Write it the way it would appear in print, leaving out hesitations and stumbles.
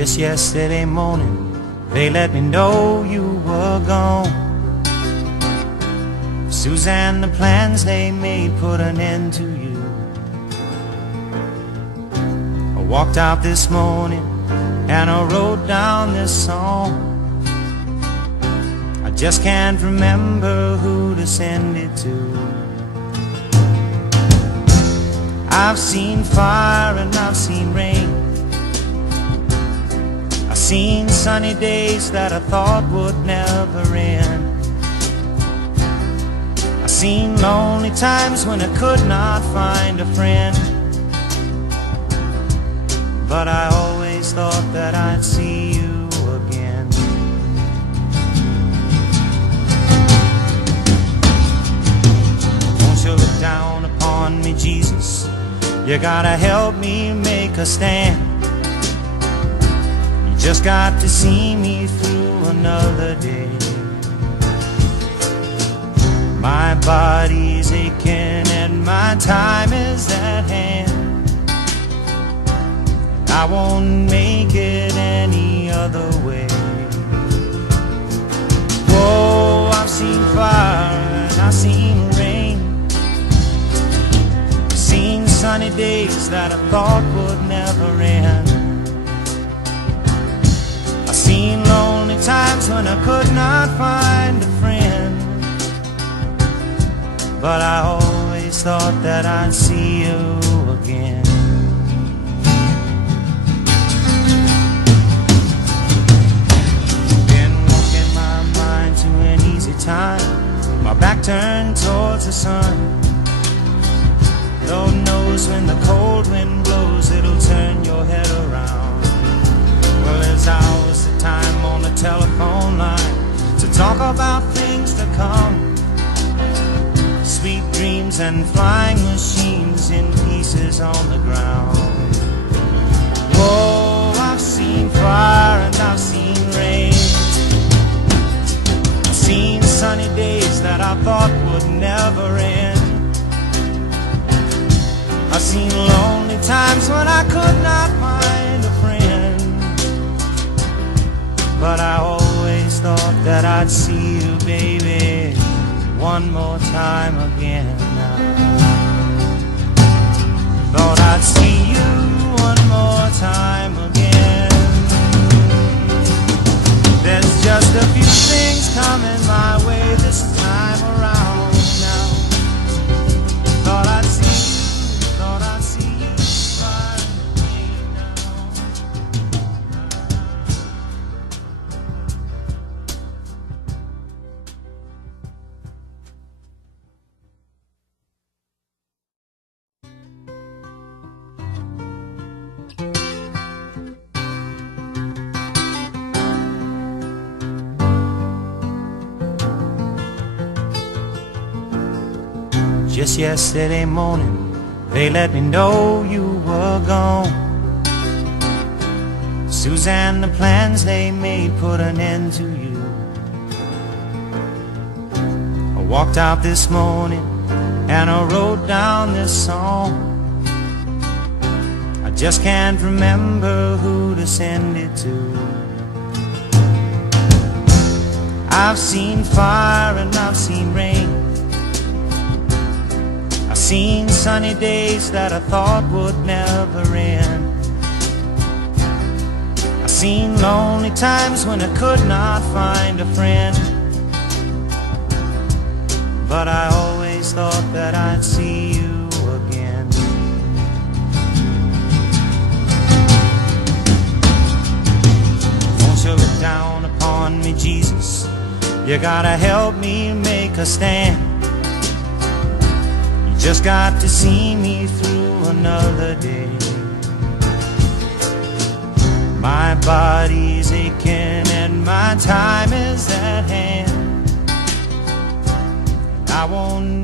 Just yesterday morning, they let me know you were gone. Suzanne, the plans they made put an end to you. I walked out this morning and I wrote down this song. I just can't remember who to send it to. I've seen fire and I've seen rain. I've seen sunny days that I thought would never end. I've seen lonely times when I could not find a friend. But I always thought that I'd see you again. Won't you look down upon me, Jesus? You gotta help me make a stand. You just got to see me through another day. My body's aching and my time is at hand. I won't make it any other way. Whoa, I've seen fire and I've seen rain. I've seen sunny days that I thought would never end. I've seen lonely times when I could not find a friend. But I always thought that I'd see you again. Been walking my mind to an easy time, my back turned towards the sun. Lord knows when the cold wind blows, it'll turn your head around. Well, there's hours of time on the telephone line to talk about things to come. Sweet dreams and flying machines in pieces on the ground. Whoa, I've seen fire and I've seen rain. I've seen sunny days that I thought would never end. I've seen lonely times when I could not find a friend. But I always thought that I'd see you, baby, one more time again. Thought I'd see you one more time again. There's just a few things coming my way this time around now. Thought I'd see you, thought I'd see you finally now. Just yesterday morning, they let me know you were gone. Suzanne, the plans they made put an end to you. I walked out this morning and I wrote down this song. I just can't remember who to send it to. I've seen fire and I've seen rain. I've seen sunny days that I thought would never end. I've seen lonely times when I could not find a friend. But I always thought that I'd see you again. Won't you look down upon me, Jesus? You gotta help me make a stand. Just got to see me through another day. My body's aching and my time is at hand. I won't